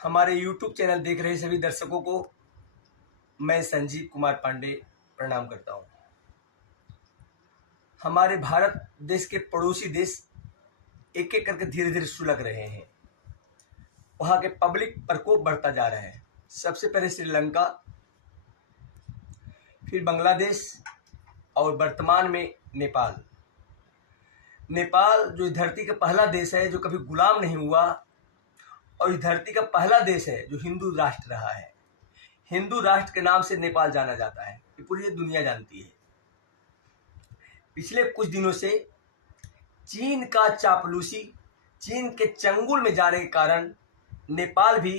हमारे YouTube channel देख रहे सभी दर्शकों को मैं संजीव कुमार पांडे प्रणाम करता हूं। हमारे भारत देश के पड़ोसी देश एक एक करके धीरे धीरे सुलग रहे हैं। वहां के पब्लिक प्रकोप बढ़ता जा रहा है। सबसे पहले श्रीलंका, फिर बांग्लादेश और वर्तमान में नेपाल। नेपाल जो इस धरती का पहला देश है जो कभी गुलाम नहीं हुआ, और इस धरती का पहला देश है जो हिंदू राष्ट्र रहा है। हिंदू राष्ट्र के नाम से नेपाल जाना जाता है, ये पूरी दुनिया जानती है। पिछले कुछ दिनों से चीन का चापलूसी, चीन के चंगुल में जाने के कारण नेपाल भी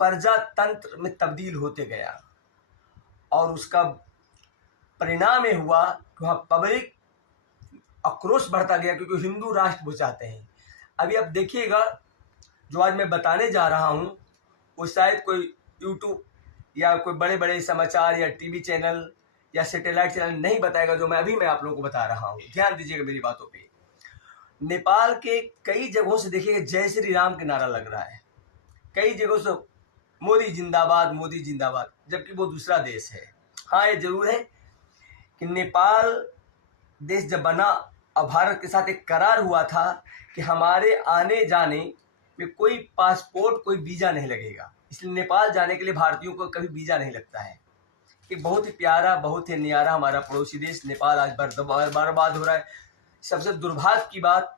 प्रजातंत्र में तब्दील होते गया, और उसका परिणाम ये हुआ कि वहाँ पब्लिक आक्रोश बढ़ता गया, क्योंकि हिंदू राष्ट्र वो चाहते हैं। अभी आप देखिएगा, जो आज मैं बताने जा रहा हूँ वो शायद कोई यूट्यूब या कोई बड़े बड़े समाचार या टीवी चैनल या सैटेलाइट चैनल नहीं बताएगा जो मैं आप लोगों को बता रहा हूँ। ध्यान दीजिएगा मेरी बातों पे। नेपाल के कई जगहों से देखिएगा जय श्री राम के नारा लग रहा है, कई जगहों से मोदी जिंदाबाद, मोदी जिंदाबाद, जबकि वो दूसरा देश है। हाँ, ये जरूर है कि नेपाल देश जब बना और भारत के साथ एक करार हुआ था कि हमारे आने जाने में कोई पासपोर्ट, कोई वीज़ा नहीं लगेगा, इसलिए नेपाल जाने के लिए भारतीयों को कभी वीज़ा नहीं लगता है। एक बहुत ही प्यारा, बहुत ही न्यारा हमारा पड़ोसी देश नेपाल आज बर्बाद हो रहा है। सबसे दुर्भाग्य की बात,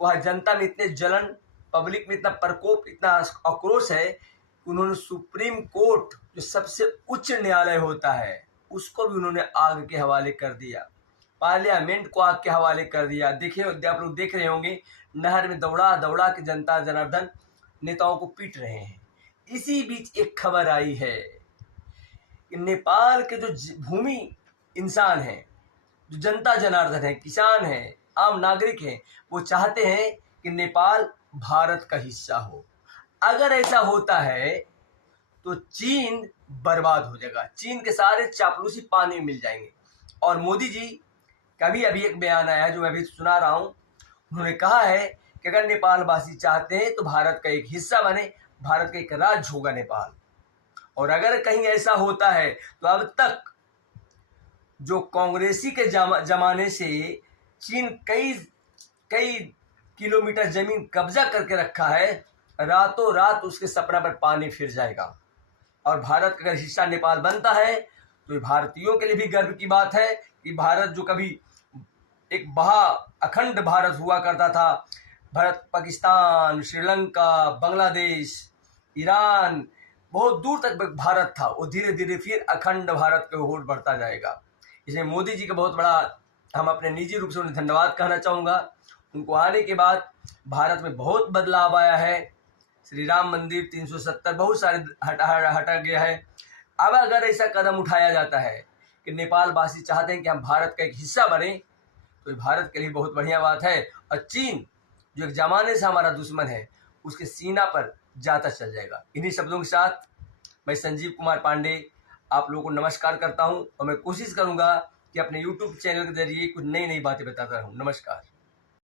वह जनता में इतने जलन, पब्लिक में इतना प्रकोप, इतना आक्रोश है कि उन्होंने सुप्रीम कोर्ट जो सबसे उच्च न्यायालय होता है उसको भी उन्होंने आग के हवाले कर दिया, पार्लियामेंट को आग के हवाले कर दिया। देखिए, आप लोग देख रहे होंगे, नहर में दौड़ा दौड़ा के जनता जनार्दन नेताओं को पीट रहे हैं। इसी बीच एक खबर आई है कि नेपाल के जो भूमि इंसान हैं, जो जनता जनार्दन है, किसान हैं, आम नागरिक हैं, वो चाहते हैं कि नेपाल भारत का हिस्सा हो। अगर ऐसा होता है तो चीन बर्बाद हो जाएगा, चीन के सारे चापलूसी पानी में मिल जाएंगे। और मोदी जी का भी अभी एक बयान आया है जो मैं अभी सुना रहा हूँ। उन्होंने कहा है कि अगर नेपाल वासी चाहते हैं तो भारत का एक हिस्सा बने, भारत का एक राज्य होगा नेपाल। और अगर कहीं ऐसा होता है तो अब तक जो कांग्रेसी के जमाने से चीन कई किलोमीटर जमीन कब्जा करके रखा है, रातों रात उसके सपना पर पानी फिर जाएगा। और भारत का अगर हिस्सा नेपाल बनता है तो ये भारतीयों के लिए भी गर्व की बात है कि भारत जो कभी एक अखंड भारत हुआ करता था, भारत, पाकिस्तान, श्रीलंका, बांग्लादेश, ईरान, बहुत दूर तक भारत था, वो धीरे धीरे फिर अखंड भारत की ओर बढ़ता जाएगा। इसलिए मोदी जी का बहुत बड़ा, हम अपने निजी रूप से उन्हें धन्यवाद कहना चाहूँगा। उनको आने के बाद भारत में बहुत बदलाव आया है। श्री राम मंदिर 370 बहुत सारे हटा गया है। अब अगर ऐसा कदम उठाया जाता है कि नेपाल वासी चाहते हैं कि हम भारत का एक हिस्सा बने, तो भारत के लिए बहुत बढ़िया बात है। और चीन जो एक जमाने से हमारा दुश्मन है, उसके सीना पर जाता चल जाएगा। इन्हीं शब्दों के साथ मैं संजीव कुमार पांडे आप लोगों को नमस्कार करता हूं, और मैं कोशिश करूंगा कि अपने YouTube चैनल के जरिए कुछ नई नई बातें बताता रहूं। नमस्कार।